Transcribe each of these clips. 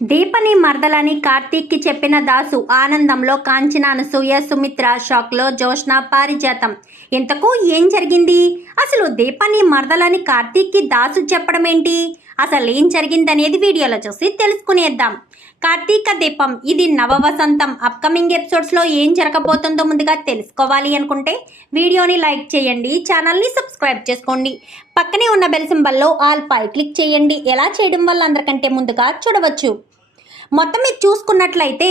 దీపని మరదలని కార్తీక్కి చెప్పిన దాసు ఆనందంలో, కాంచన, అనసూయ, సుమిత్ర షాక్లో, జోష్న, పారిజాతం. ఇంతకు ఏం జరిగింది? అసలు దీపని మరదలని కార్తీక్కి దాసు చెప్పడం ఏంటి? అసలు ఏం జరిగిందనేది వీడియోలో చూసి తెలుసుకునేద్దాం. కార్తీక దీపం ఇది నవవసంతం అప్కమింగ్ ఎపిసోడ్స్లో ఏం జరగబోతుందో ముందుగా తెలుసుకోవాలి అనుకుంటే వీడియోని లైక్ చేయండి, ఛానల్ని సబ్స్క్రైబ్ చేసుకోండి, పక్కనే ఉన్న బెల్ సింబల్లో ఆల్ పై క్లిక్ చేయండి. ఎలా చేయడం వల్ల అందరికంటే ముందుగా చూడవచ్చు. మొత్తం మీరు చూసుకున్నట్లయితే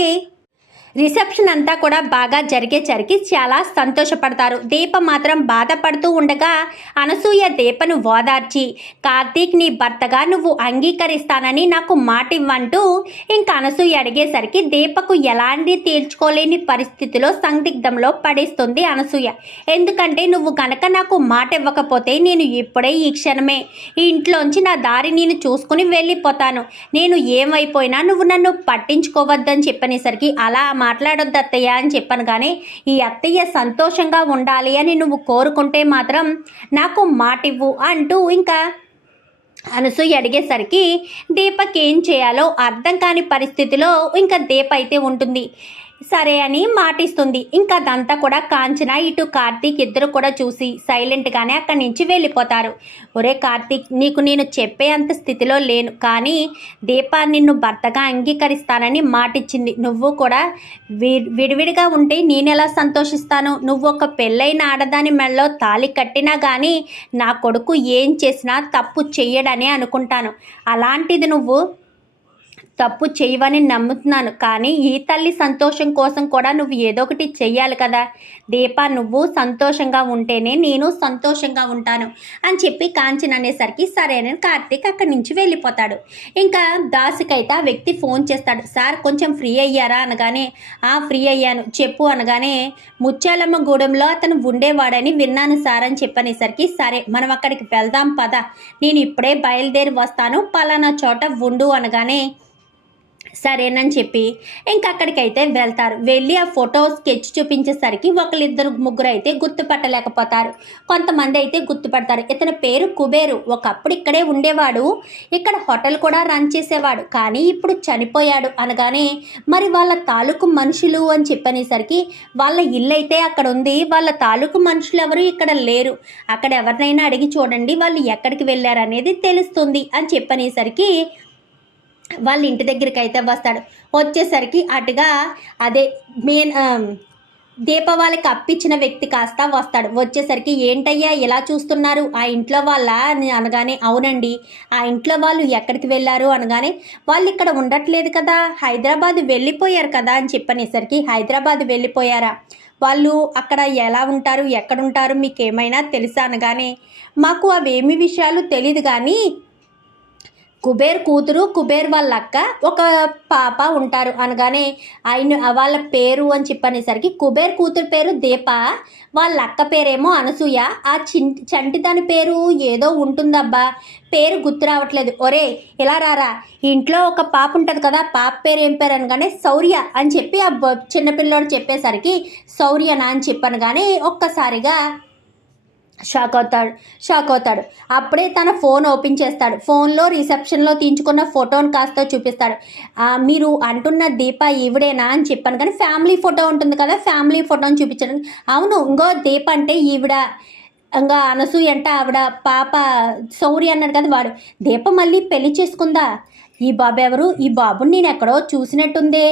రిసెప్షన్ అంతా కూడా బాగా జరిగేసరికి చాలా సంతోషపడతారు. దీప మాత్రం బాధపడుతూ ఉండగా అనసూయ దీపను ఓదార్చి, కార్తీక్ నీ భర్తగా నువ్వు అంగీకరిస్తానని నాకు మాట ఇవ్వంటూ ఇంకా అనసూయ అడిగేసరికి దీపకు ఎలాంటి తేల్చుకోలేని పరిస్థితిలో సందిగ్ధంలో పడేస్తుంది అనసూయ. ఎందుకంటే నువ్వు కనుక నాకు మాట ఇవ్వకపోతే నేను ఇప్పుడే ఈ క్షణమే ఈ ఇంట్లోంచి నా దారి నేను చూసుకుని వెళ్ళిపోతాను. నేను ఏమైపోయినా నువ్వు నన్ను పట్టించుకోవద్దని చెప్పనేసరికి అలా మాట్లాడొద్దు అత్తయ్య అని చెప్పాను. కానీ ఈ అత్తయ్య సంతోషంగా ఉండాలి అని నువ్వు కోరుకుంటే మాత్రం నాకు మాట ఇవ్వు అంటూ ఇంకా అనసూయ అడిగేసరికి దీపక్ ఏం చేయాలో అర్థం కాని పరిస్థితిలో ఇంకా దీప అయితే ఉంటుంది. సరే అని మాటిస్తుంది. ఇంకా అదంతా కూడా కాంచన ఇటు కార్తీక్ ఇద్దరు కూడా చూసి సైలెంట్గానే అక్కడి నుంచి వెళ్ళిపోతారు. ఒరే కార్తీక్, నీకు నేను చెప్పే అంత స్థితిలో లేను, కానీ దీప నిన్ను భర్తగా అంగీకరిస్తానని మాటిచ్చింది. నువ్వు కూడా విడివిడిగా ఉంటే నేను ఎలా సంతోషిస్తాను? నువ్వు ఒక పెళ్ళైన ఆడదాని మెడలో తాళి కట్టినా కానీ నా కొడుకు ఏం చేసినా తప్పు చెయ్యడనే అనుకుంటాను. అలాంటిది నువ్వు తప్పు చేయవని నమ్ముతున్నాను, కానీ ఈ తల్లి సంతోషం కోసం కూడా నువ్వు ఏదో ఒకటి చెయ్యాలి కదా. దీప, నువ్వు సంతోషంగా ఉంటేనే నేను సంతోషంగా ఉంటాను అని చెప్పి కాంచన అనేసరికి సరేనని కార్తీక్ అక్కడి నుంచి వెళ్ళిపోతాడు. ఇంకా దాసుకైతే ఆ వ్యక్తి ఫోన్ చేస్తాడు. సార్ కొంచెం ఫ్రీ అయ్యారా అనగానే, ఫ్రీ అయ్యాను చెప్పు అనగానే, ముత్యాలమ్మ గూడెంలో అతను ఉండేవాడని విన్నాను సార్ అని చెప్పనేసరికి సరే మనం అక్కడికి వెళ్దాం పద, నేను ఇప్పుడే బయలుదేరి వస్తాను, పలానా చోట ఉండు అనగానే సరేనని చెప్పి ఇంకా అక్కడికైతే వెళ్తారు. వెళ్ళి ఆ ఫోటో స్కెచ్ చూపించేసరికి ఒకళ్ళిద్దరు ముగ్గురు అయితే గుర్తుపట్టలేకపోతారు. కొంతమంది అయితే గుర్తుపడతారు. ఇతని పేరు కుబేరు, ఒకప్పుడు ఇక్కడే ఉండేవాడు, ఇక్కడ హోటల్ కూడా రన్ చేసేవాడు, కానీ ఇప్పుడు చనిపోయాడు అనగానే మరి వాళ్ళ తాలూకు మనుషులు అని చెప్పనేసరికి వాళ్ళ ఇల్లు అయితే అక్కడ ఉంది, వాళ్ళ తాలూకు మనుషులు ఎవరు ఇక్కడ లేరు, అక్కడ ఎవరినైనా అడిగి చూడండి వాళ్ళు ఎక్కడికి వెళ్ళారు అనేది తెలుస్తుంది అని చెప్పనేసరికి వాళ్ళ ఇంటి దగ్గరికి అయితే వస్తాడు. వచ్చేసరికి అటుగా అదే దీపావళికి అప్పించిన వ్యక్తి కాస్త వస్తాడు. వచ్చేసరికి ఏంటయ్యా ఇలా చూస్తున్నారు, ఆ ఇంట్లో వాళ్ళ అనగానే అవునండి, ఆ ఇంట్లో వాళ్ళు ఎక్కడికి వెళ్ళారు అనగానే వాళ్ళు ఇక్కడ ఉండట్లేదు కదా, హైదరాబాద్ వెళ్ళిపోయారు కదా అని చెప్పనేసరికి హైదరాబాద్ వెళ్ళిపోయారా, వాళ్ళు అక్కడ ఎలా ఉంటారు ఎక్కడుంటారు మీకు ఏమైనా తెలుసా అనగానే మాకు అవేమి విషయాలు తెలియదు, కానీ కుబేర్ కూతురు కుబేర్ వాళ్ళ అక్క ఒక పాప ఉంటారు అనగానే ఆయన వాళ్ళ పేరు అని చెప్పనేసరికి కుబేర్ కూతురు పేరు దీప, వాళ్ళ అక్క పేరేమో అనసూయ, ఆ చంటి దాని పేరు ఏదో ఉంటుందబ్బా, పేరు గుర్తు రావట్లేదు. ఒరే ఇలా రారా, ఇంట్లో ఒక పాప ఉంటుంది కదా, పాప పేరు ఏం పేరు అనగానే శౌర్య అని చెప్పి ఆ చిన్నపిల్లోడు చెప్పేసరికి శౌర్యనా అని చెప్పాను. కానీ ఒక్కసారిగా షాక్ అవుతాడు. అప్పుడే తన ఫోన్ ఓపెన్ చేస్తాడు. ఫోన్లో రిసెప్షన్లో తీయించుకున్న ఫోటోని కాస్త చూపిస్తాడు. మీరు అంటున్న దీప ఈవిడేనా అని చెప్పాను, కానీ ఫ్యామిలీ ఫోటో ఉంటుంది కదా, ఫ్యామిలీ ఫోటోని చూపించడం. అవును, ఇంకో దీప అంటే ఈవిడ, ఇంకా అనసూయ అంటే ఆవిడ పాప, శౌర్య అన్నాడు కదా వాడు. దీప మళ్ళీ పెళ్లి చేసుకుందా? ఈ బాబు ఎవరు? ఈ బాబుని నేను ఎక్కడో చూసినట్టుందే,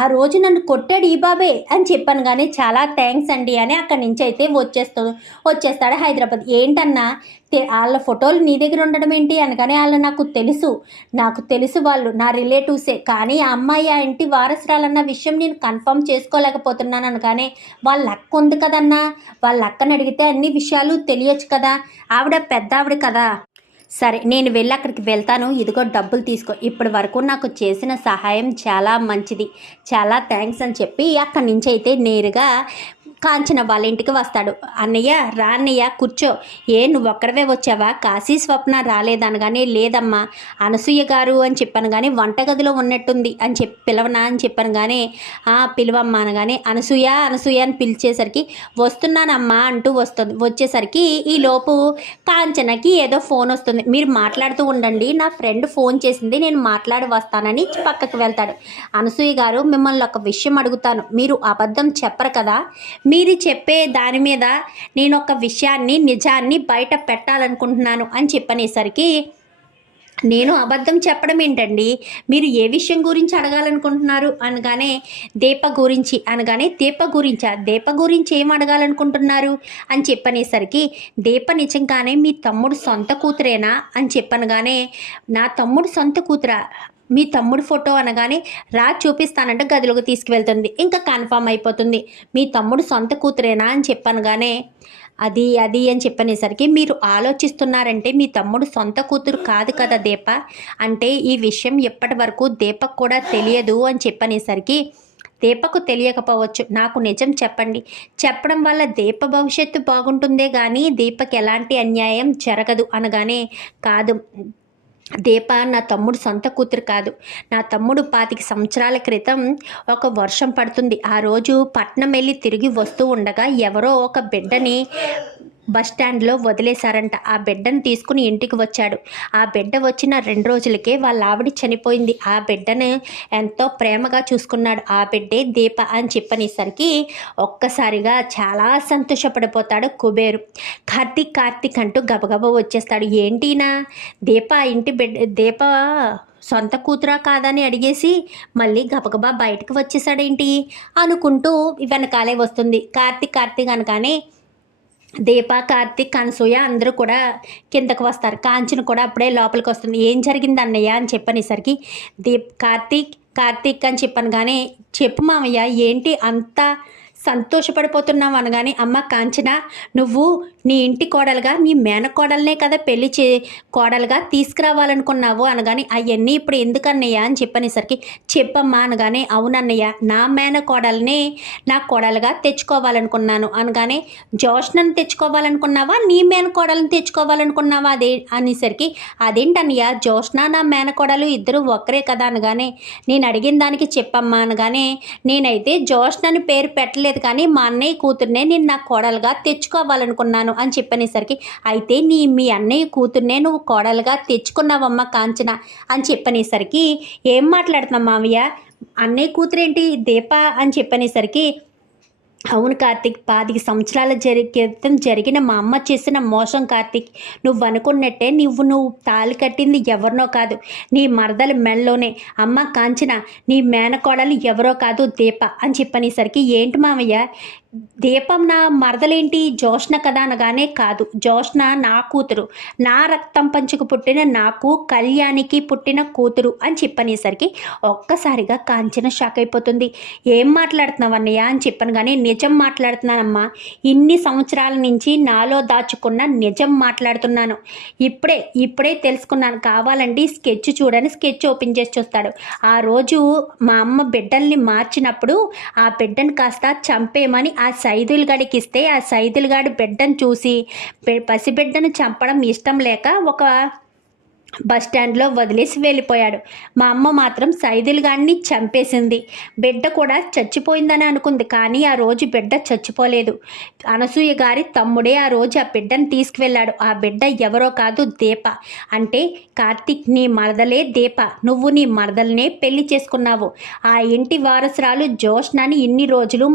ఆ రోజు నన్ను కొట్టాడు ఈ బాబే అని చెప్పాను. కానీ చాలా థ్యాంక్స్ అండి అని అక్కడి నుంచి అయితే వచ్చేస్తాడు హైదరాబాద్. ఏంటన్నా వాళ్ళ ఫోటోలు నీ దగ్గర ఉండడం ఏంటి అనగానే వాళ్ళు నాకు తెలుసు వాళ్ళు నా రిలేటివ్సే, కానీ ఆ అమ్మాయి ఆ ఇంటి వారసురాలన్న విషయం నేను కన్ఫర్మ్ చేసుకోలేకపోతున్నాను అనగానే వాళ్ళ అక్క ఉంది కదన్నా, వాళ్ళ అక్కని అడిగితే అన్ని విషయాలు తెలియచ్చు కదా, ఆవిడ పెద్ద ఆవిడ కదా. సరే నేను వెళ్ళి అక్కడికి వెళ్తాను, ఇదిగో డబ్బులు తీసుకో, ఇప్పటి వరకు నాకు చేసిన సహాయం చాలా మంచిది, చాలా థ్యాంక్స్ అని చెప్పి అక్కడి నుంచి అయితే నేరుగా కాంచన వాళ్ళ ఇంటికి వస్తాడు. అన్నయ్య రా అన్నయ్య కూర్చో. ఏ నువ్వు ఒక్కడవే వచ్చావా? కాశీ స్వప్న రాలేదనగానే లేదమ్మా అనసూయ గారు అని చెప్పాను కానీ వంటగదిలో ఉన్నట్టుంది అని పిలవనా అని చెప్పాను కానీ పిలువమ్మా అనగానే అనసూయ అనసూయ అని పిలిచేసరికి వస్తున్నానమ్మా అంటూ వస్తుంది. వచ్చేసరికి ఈలోపు కాంచనకి ఏదో ఫోన్ వస్తుంది. మీరు మాట్లాడుతూ ఉండండి, నా ఫ్రెండ్ ఫోన్ చేసింది, నేను మాట్లాడి వస్తానని పక్కకు వెళ్తాడు. అనసూయ గారు మిమ్మల్ని ఒక విషయం అడుగుతాను, మీరు అబద్ధం చెప్పరు కదా? మీరు చెప్పే దాని మీద నేను ఒక విషయాన్ని నిజాన్ని బయట పెట్టాలనుకుంటున్నాను అని చెప్పనేసరికి నేను అబద్ధం చెప్పడం ఏంటండి, మీరు ఏ విషయం గురించి అడగాలనుకుంటున్నారు అనగానే దీప గురించి అనగానే దీప గురించి ఏం అడగాలనుకుంటున్నారు అని చెప్పనేసరికి దీప నిజంగానే మీ తమ్ముడు సొంత కూతురేనా అని చెప్పనగానే నా తమ్ముడు సొంత కూతురా, మీ తమ్ముడు ఫోటో అనగానే రా చూపిస్తానంటే గదిలోకి తీసుకువెళ్తుంది. ఇంకా కన్ఫామ్ అయిపోతుంది మీ తమ్ముడు సొంత కూతురేనా అని చెప్పనగానే అది అని చెప్పనేసరికి మీరు ఆలోచిస్తున్నారంటే మీ తమ్ముడు సొంత కూతురు కాదు కదా దీప, అంటే ఈ విషయం ఎప్పటి వరకు దీపకు కూడా తెలియదు అని చెప్పనేసరికి దీపకు తెలియకపోవచ్చు, నాకు నిజం చెప్పండి, చెప్పడం వల్ల దీప భవిష్యత్తు బాగుంటుందే కానీ దీపకి ఎలాంటి అన్యాయం జరగదు అనగానే కాదు దీప నా తమ్ముడు సొంత కూతురు కాదు, నా తమ్ముడు 25 సంవత్సరాల క్రితం ఒక వర్షం పడుతుంది, ఆ రోజు పట్నం వెళ్ళి తిరిగి వస్తూ ఉండగా ఎవరో ఒక బిడ్డని బస్టాండ్లో వదిలేశారంట. ఆ బిడ్డను తీసుకుని ఇంటికి వచ్చాడు. ఆ బిడ్డ వచ్చిన 2 రోజులకే వాళ్ళ ఆవిడ చనిపోయింది. ఆ బిడ్డను ఎంతో ప్రేమగా చూసుకున్నాడు. ఆ బిడ్డే దీప అని చెప్పనేసరికి ఒక్కసారిగా చాలా సంతోషపడిపోతాడు కుబేరు. కార్తీక్ అంటూ గబగబా వచ్చేస్తాడు. ఏంటినా దీప సొంత కూతురా కాదని అడిగేసి మళ్ళీ గబగబా బయటకు వచ్చేసాడేంటి అనుకుంటూ వెనకాలే వస్తుంది. కార్తీక్ అనగానే దీప, కార్తీక్, అనసూయ అందరూ కూడా కిందకు వస్తారు. కాంచన కూడా అప్పుడే లోపలికి వస్తుంది. ఏం జరిగింది అన్నయ్య అని చెప్పనేసరికి కార్తీక్ అని చెప్పాను కానీ చెప్పు మామయ్య ఏంటి అంత సంతోషపడిపోతున్నావు అనగానే అమ్మ కాంచన నువ్వు నీ ఇంటి కోడలుగా మీ మేనకోడలనే కదా పెళ్లి కోడలుగా తీసుకురావాలనుకున్నావు అనగానే అవన్నీ ఇప్పుడు ఎందుకన్నయ్య అని చెప్పనేసరికి చెప్పమ్మా అనగానే అవునన్నయ్య నా మేనకోడల్ని నా కోడలుగా తెచ్చుకోవాలనుకున్నాను అనగానే జోష్నను తెచ్చుకోవాలనుకున్నావా నీ మేనకోడలను తెచ్చుకోవాలనుకున్నావా అదే అనేసరికి అదేంటన్నయ్య జోష్న నా మేనకోడలు ఇద్దరు ఒక్కరే కదా అనగానే నేను అడిగిన దానికి చెప్పమ్మా అనగానే నేనైతే జోష్నని పేరు పెట్టలేదు కానీ మా అన్నయ్య కూతుర్నే నేను నా కోడలుగా తెచ్చుకోవాలనుకున్నాను అని చెప్పనేసరికి అయితే మీ అన్నయ్య కూతుర్నే నువ్వు కోడలుగా తెచ్చుకున్నావమ్మ కాంచన అని చెప్పనేసరికి ఏం మాట్లాడుతున్నావు మావయ్య, అన్నయ్య కూతురేంటి దీప అని చెప్పనేసరికి అవును కార్తీక్, 25 సంవత్సరాల క్రితం జరిగిన మా అమ్మ చేసిన మోసం కార్తీక్, నువ్వు అనుకున్నట్టే నువ్వు తాళి కట్టింది ఎవరినో కాదు నీ మరదల మెళ్ళలోనే. అమ్మ కాంచన నీ మేనకోడలు ఎవరో కాదు దీప అని చెప్పనేసరికి ఏంటి మామయ్య దీపం నా మరదలేంటి జోష్న కదా అనగానే కాదు జోష్న నా కూతురు, నా రక్తం పంచుకు పుట్టిన నాకు కళ్యాణికి పుట్టిన కూతురు అని చెప్పనేసరికి ఒక్కసారిగా కాంచన షాక్ అయిపోతుంది. ఏం మాట్లాడుతున్నావు అన్నయ్య అని చెప్పాను కానీ నిజం మాట్లాడుతున్నానమ్మా, ఇన్ని సంవత్సరాల నుంచి నాలో దాచుకున్న నిజం మాట్లాడుతున్నాను, ఇప్పుడే తెలుసుకున్నాను, కావాలండి స్కెచ్ చూడని స్కెచ్ ఓపెన్ చేసి చూస్తాడు. ఆ రోజు మా అమ్మ బిడ్డల్ని మార్చినప్పుడు ఆ బిడ్డను కాస్త చంపేమని ఆ సైదుల్ గడికి ఇస్తే ఆ సైదుల్ గడి బిడ్డను చూసి పసిబిడ్డను చంపడం ఇష్టం లేక ఒక బస్టాండ్లో వదిలేసి వెళ్ళిపోయాడు. మా అమ్మ మాత్రం సైదుల్ గాడిని చంపేసింది. బిడ్డ కూడా చచ్చిపోయిందని అనుకుంది కానీ ఆ రోజు బిడ్డ చచ్చిపోలేదు. అనసూయ గారి తమ్ముడే ఆ రోజు ఆ బిడ్డను తీసుకువెళ్ళాడు. ఆ బిడ్డ ఎవరో కాదు దీప. అంటే కార్తీక్ నీ మరదలే దీప, నువ్వు నీ మరదలనే పెళ్లి చేసుకున్నావు. ఆ ఇంటి వారసురాలు జోష్నని ఇన్ని రోజులు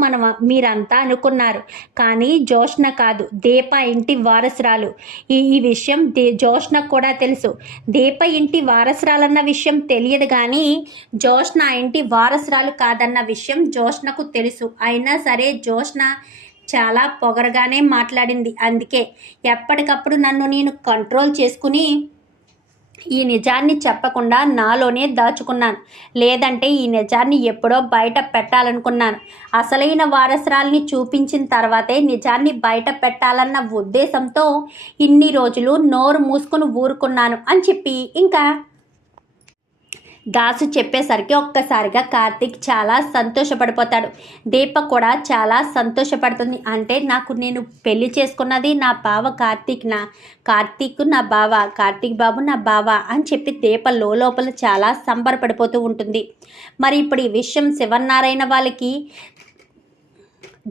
మీరంతా అనుకున్నారు కానీ జోష్న కాదు దీప ఇంటి వారసురాలు. ఈ విషయం జోష్న కూడా తెలుసు. దీప ఇంటి వారసురాలన్న విషయం తెలియదు కానీ జోష్న ఇంటి వారసురాలు కాదన్న విషయం జోష్నకు తెలుసు. అయినా సరే జోష్న చాలా పొగరగానే మాట్లాడింది. అందుకే ఎప్పటికప్పుడు నన్ను నేను కంట్రోల్ చేసుకుని ఈ నిజాన్ని చెప్పకుండా నాలోనే దాచుకున్నాను, లేదంటే ఈ నిజాన్ని ఎప్పుడో బయట పెట్టాలనుకున్నాను. అసలైన వారసురాల్ని చూపించిన తర్వాతే నిజాన్ని బయట పెట్టాలన్న ఉద్దేశంతో ఇన్ని రోజులు నోరు మూసుకుని ఊరుకున్నాను అని చెప్పి ఇంకా దాసు చెప్పేసరికి ఒక్కసారిగా కార్తీక్ చాలా సంతోషపడిపోతాడు. దీప కూడా చాలా సంతోషపడుతుంది. అంటే నేను పెళ్లి చేసుకున్నది నా బావ కార్తీక్ నా బావ, కార్తీక్ బాబు నా బావ అని చెప్పి దీప లోపల చాలా సంబరపడిపోతూ ఉంటుంది. మరి ఇప్పుడు ఈ విషయం శివనారాయణ వాళ్ళకి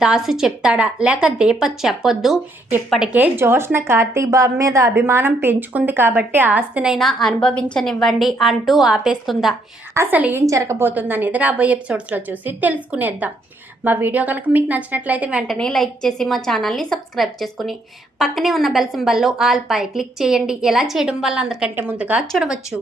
దాసు చెప్తాడా లేక దీప చెప్పొద్దు, ఇప్పటికే జోష్న కార్తీక్ బాబు మీద అభిమానం పెంచుకుంది కాబట్టి ఆస్తినైనా అనుభవించనివ్వండి అంటూ ఆపేస్తుందా? అసలు ఏం జరగబోతుందనేది రాబోయే ఎపిసోడ్స్లో చూసి తెలుసుకునేద్దాం. మా వీడియో కనుక మీకు నచ్చినట్లయితే వెంటనే లైక్ చేసి మా ఛానల్ని సబ్స్క్రైబ్ చేసుకుని పక్కనే ఉన్న బెల్ సింబల్లో ఆల్ పై క్లిక్ చేయండి. ఎలా చేయడం వల్ల అందరికంటే ముందుగా చూడవచ్చు.